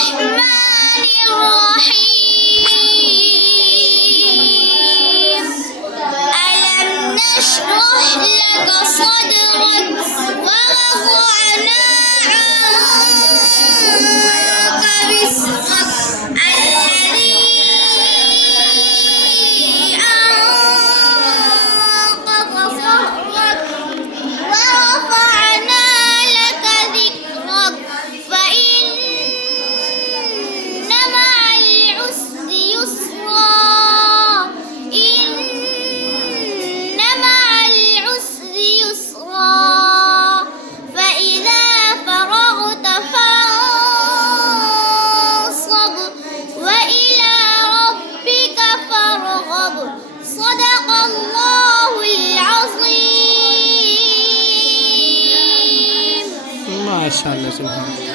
الرحمن الرحيم ألم نشرح لك صدرك ووضعنا عنك وزرك الذي أنقض ظهرك ورفعنا لك ذكرك فإن مع العسر يسرا إن مع العسر يسرا فإذا فرغت فانصب وإلى ربك فارغب صدق الله العظيم. ما شاء الله سبحان الله.